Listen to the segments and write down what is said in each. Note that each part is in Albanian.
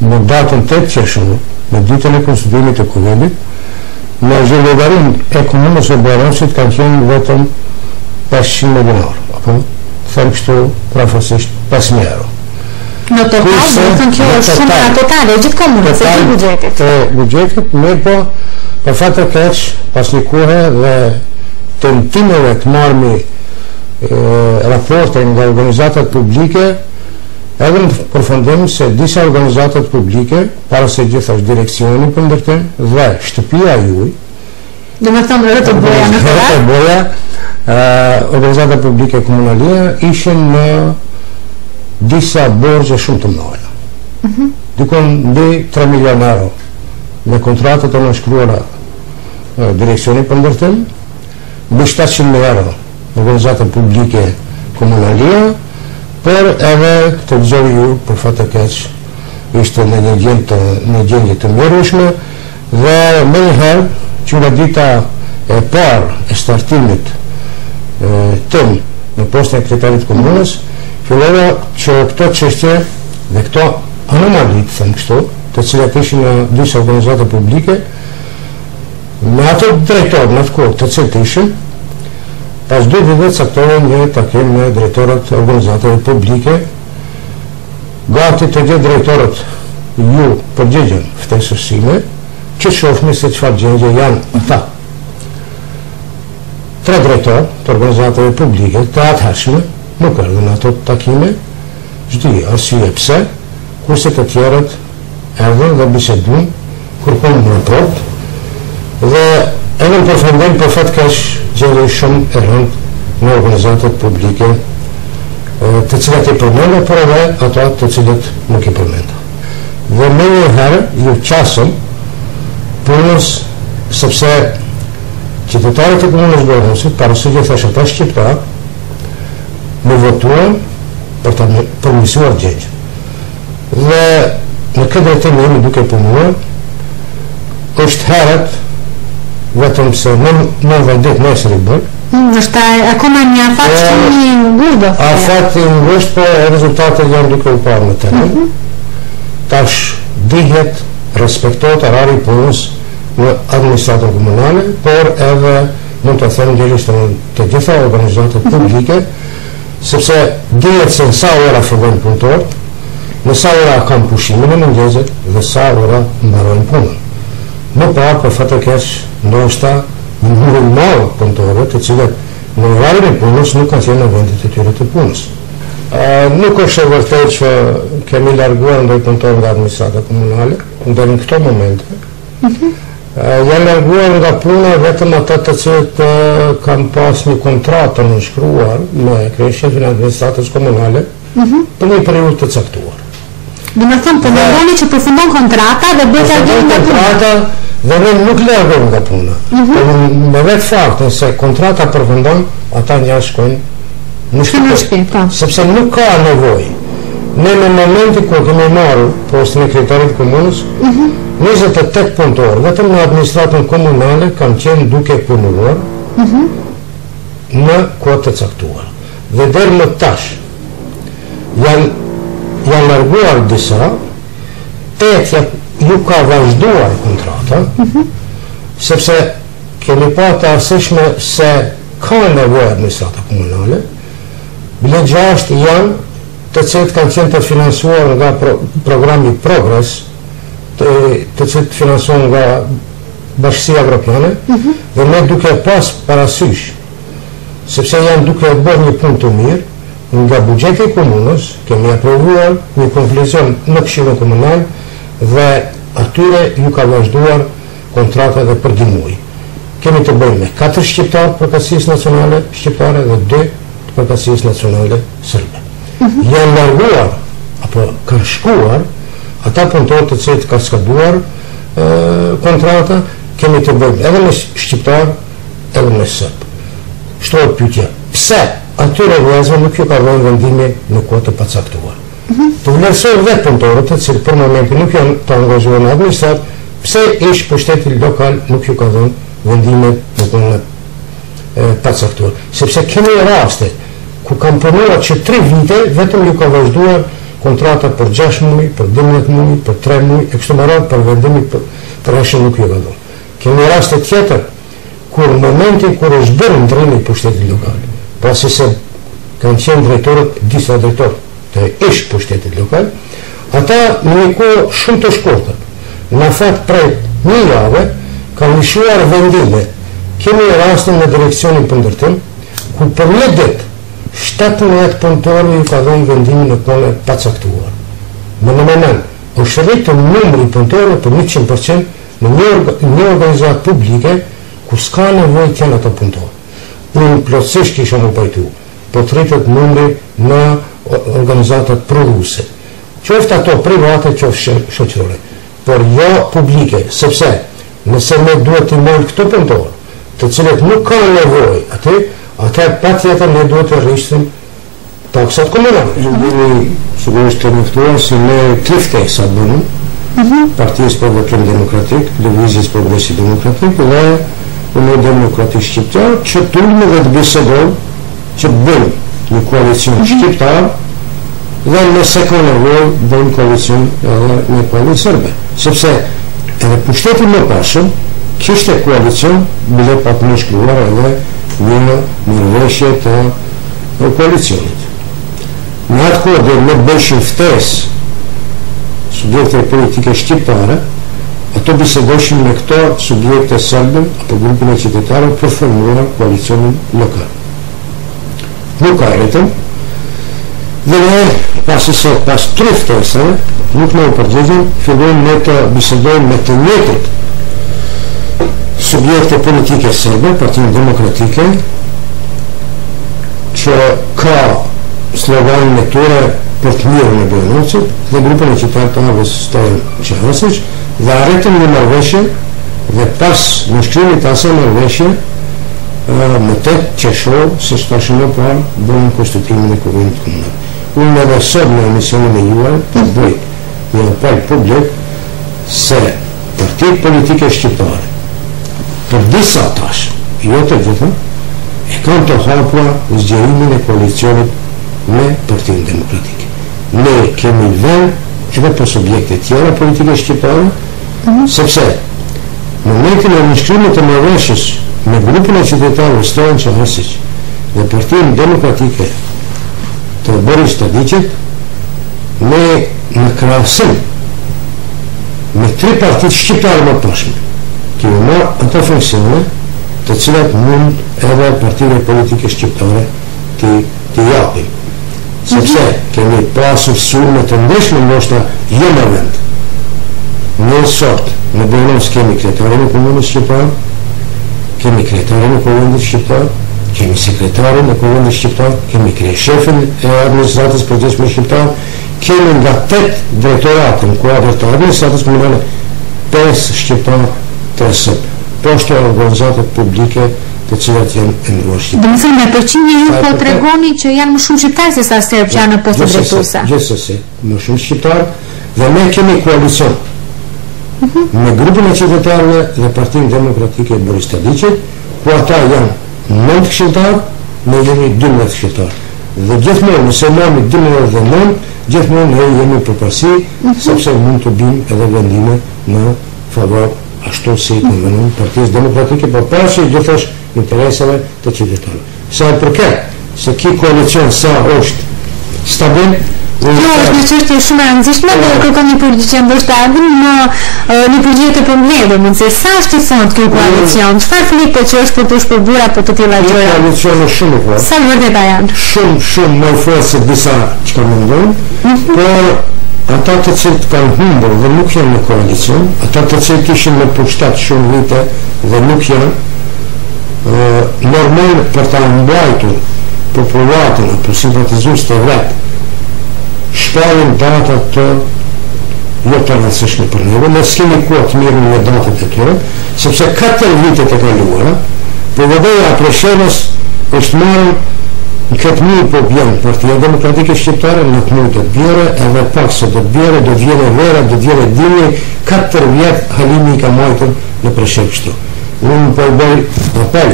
në datën 8 qershor, në ditën e konstituimit të Kuvendit, në zhvillimin e komunës së Barancit kanë qenë vetëm 500 milionar, apo them kështu rafërsisht 5.000 euro. Në total, do të thënë kjo është shumëra totale e gjithë komunës, e gjithë buxhetit. Buxhetit, mirë po, për fat të keq, pas një kohe dhe tentimeve të marrmi raporte nga organizatat publike, edhe në përfundim se disa organizatat publike, para se gjithashtu direksioni për ndërtim dhe shtëpia juaj, do të thonë RTB-ja në RTB-ja, organizatat publike komunalie ishin në disa borxhe shumë të mëdha. Dikon mbi 3 milion euro me kontratat e nënshkruara direksioni për ndërtim, mbi 700.000 euro organizatat publike komunalie, por edhe të gëzori ju, për fat të keq, ishte në një gjendje të mjerueshme dhe më njëherë që nga dita e parë e startimit tim në postën e kryetarit komunës, fillova që këto çështje dhe këto anomalit, them kështu, të cilat ishin në disa organizata publike, me ato drejtor në atë kohë të cilët ishin, pas 2 vite caktohen një takim me drejtorët organizatave publike, gati të gjithë drejtorët ju përgjigjen ftesës sime, që shohmi se çfarë gjendje janë ata. 3 drejtorë të organizatave publike të atëhershme nuk erdhën në ato takime, çdi arsye pse, kurse të tjerët erdhën dhe biseduan, kërkojnë një raport dhe edhe në përfundim për fat keq gjendje shumë e rëndë në organizatat publike të cilat i përmenda, por edhe ato të cilat nuk i përmenda. Dhe me njëherë ju qasëm punës, sepse qytetarët e komunës Barancit, para se gjithashtu ata shqiptar, më votuan për të përmirësuar gjendjen. Dhe në këtë drejtim jemi duke punuar, është herët vetëm se në vëndet nesër i bërë. Është akoma një afat që një ngurdo. Afat i ngusht, po rezultatet janë duke u parë në teren. Tash dihet, respektohet orari i punës në administratën komunale, por edhe mund të them direkt të gjitha organizatat publike, sepse dihet se në sa ora fillojnë punëtorët, në sa ora kanë pushimin e mëngjesit dhe sa ora mbarojnë punën. Më parë, për fat të keq, ndoshta një numër i madh punëtorë të cilët në orarin e punës nuk kanë qenë në vendet e tyre të punës. Nuk është e vërtetë që kemi larguar ndonjë punëtor nga administrata komunale deri në këto momente. Janë larguar nga puna vetëm ata të cilët kanë pas një kontratë të nënshkruar me kryeqefin e administratës komunale për një periudhë të caktuar. Do të thonë po mendoni që përfundon kontrata dhe bëhet largim nga puna. Dhe ne nuk largohen nga puna. Me vetë faktin se kontrata përfundon, ata njerëz shkojnë në shtëpi, sepse nuk ka nevojë. Ne në momentin kur kemi marrë postën e kryetarit komunës, 28 punëtorë vetëm në administratën komunale kanë qenë duke punuar në kohë të caktuar. Dhe deri më tash janë larguar disa, 8 ju ka vazhduar kontrata, sepse kemi pa të arsyeshme se ka nevojë administrata komunale, bile 6 janë të cilët kanë qenë të financuar nga programi Progres, të cilët financuar nga Bashkësia Evropiane, dhe ne duke pas parasysh, sepse janë duke bërë një punë të mirë, nga buxheti i komunës kemi aprovuar një konkluzion në Këshillin Komunal dhe atyre ju ka vazhduar kontrata dhe për dimuj. Kemi të bëjmë me 4 shqiptarë të përkatësisë nacionale shqiptare dhe 2 të përkatësisë nacionale serbe. Janë larguar apo kanë shkuar ata punëtorë të cilët ka skaduar kontrata, kemi të bëjmë edhe me shqiptarë edhe me serb. Shtohet pyetja, pse atyre vëllezërve nuk ju ka dhënë vendime në kohë të pacaktuar? Të vlerësoj vetë punëtorët të cilët për momentin nuk janë të angazhuar në administrat, pse ish pushteti lokal nuk ju ka dhënë vendime në kohë pacaktuar? Sepse kemi raste ku kanë punuar që 3 vite vetëm ju ka vazhduar kontrata për 6 muaj, për 12 muaj, për 3 muaj, e kështu me radhë për vendimi për ashe nuk ju ka dhënë. Kemi raste tjetër, kur në momentin kur është bërë ndrimi i pushtetit lokal, pasi se kanë qenë drejtorët, disa drejtorë të ish pushtetit lokal, ata në një kohë shumë të shkurtër, në fakt prej një jave, kanë lëshuar vendime. Kemi rastin në direksionin për ndërtim, ku për një ditë 17 punëtorë ju ka dhënë vendimin në kohë pacaktuar. Në moment, është rritur numri punëtorëve për 100% në një organizatë publike ku s'ka nevojë të jenë ato punëtorë. Unë plotësisht kisha më pajtu, po të rritet numri në organizatat prodhuese. Qoftë ato private, qoftë shoqërore, por jo publike, sepse nëse ne duhet të marrim këto punëtorë, të cilët nuk kanë nevojë atë, atëherë patjetër ne duhet të rrisim taksat komunale. Jemi sigurisht të njoftuar se ne tre ftesa bënim, Partisë për Votim Demokratik, Lëvizjes për Progresi Demokratik dhe Unë Demokratik Shqiptar, që tulme dhe të bisedojmë që bëjmë një koalicion shqiptar dhe nëse ka nevojë bëjmë koalicion edhe një koalicion serbe. Sepse edhe pushteti më pashëm kishte koalicion, bile pak më shkruar edhe një marrëveshje të koalicionit. Në atë kohë dhe ne bëshim ftesë subjekte politike shqiptare, ato bisedoshin me këto subjekte serbe apo grupin e qytetarëve për formuar koalicionin lokal. Nuk ka rritëm, dhe ne pasi se pas 3 ftesave nuk në u përgjigjëm, fillojmë ne të bisedojmë me të njëjtit subjekte politike serbe, Partinë Demokratike, që ka sloganin e tyre për të mirën e Bujanovcit dhe grupën e qytetarëve Stojën Qehasic, dhe arritëm një marrëveshje dhe pas në shkrimit të asaj marrëveshje më 8 qershor, siç tashmë më parë, bëjmë konstitutimin e Kuvendit Komunal. Unë edhe sot në emisionin e juaj të bëj një apel publik se partitë politike shqiptare për disa tash, jo të gjitha, e kanë të hapura zgjerimin e koalicionit me Partinë Demokratike. Ne kemi vend edhe për subjekte tjera politike shqiptare, sepse në momentin e nënshkrimit të marrëveshjes me grupin e qytetarëve Stojën Qehasic dhe Partinë Demokratike të Boris Tadićit, ne në krahasim me 3 partitë shqiptare më pashme kemi marrë ato funksione të cilat mund edhe partive politike shqiptare të japim. Sepse kemi pasur sulme të ndeshme ndoshta jo në vend. Në sot, në Bujanovc kemi kryetarin e Komunës Shqiptar, kemi kryetarin e Kuvendit Shqiptar, kemi sekretarin e Kuvendit Shqiptar, kemi kryeshefin e administratës përgjithshme shqiptar, kemi nga 8 drejtorate në kuadër të administratës komunale 5 shqiptar të sëp, poshtë organizatet publike të cilat janë emëruar shqiptar. Dhe më thënë, me përqindje ju po të regoni që janë më shumë shqiptarë se sa serb që janë në postë drejtuese. Gjithsesi, më shumë shqiptarë, dhe ne kemi koalicion me grupin e qytetarëve dhe Partinë Demokratike e Boris Tadićit, ku ata janë 9 këshilltarë, ne jemi 12 këshilltarë. Dhe gjithmonë, nëse nami 12 dhe 9, gjithmonë ne jemi përparësi, sepse mund të bim edhe vendime në favor ashtu si në vendin Partisë Demokratike, por pasi gjithashtu interesave të qytetarëve. Sa e përket se ky koalicion sa është stabil, kjo është një çështje shumë e rëndësishme dhe kërkon një përgjigje ndoshta në një përgjigje të përmbledhur, se sa është i fortë ky koalicion, çfarë flitet që është për të shpërbyer apo të tilla gjëra. Ky koalicion është shumë i fortë. Sa vërteta janë? Shumë më i fortë se disa çka mendojnë, por ata të cilët kanë humbur dhe nuk janë në koalicion, ata të cilët ishin në pushtet shumë vite dhe nuk janë, normal për ta mbajtur populatën apo simpatizues të vet, shpallin datat të jo të rëndësishme për neve, ne s'kemi kohë të mirë në datat e tyre, sepse 4 vite të kaluara, përvoja e Preshevës është marrë në këtë muaj po bjen Partia Demokratike Shqiptare, në këtë muaj do të bjerë, edhe pak se do të bjerë, do të vjene vera, do të vjene dini, 4 vjet Halimi i ka majtur në Preshevë kështu. Unë po bëj apel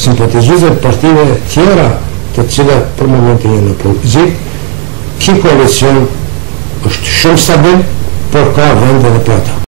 simpatizuesve partive tjera të cilat për momentin janë në opozit, ky koalicion është shumë stabil, por ka vend edhe për ata.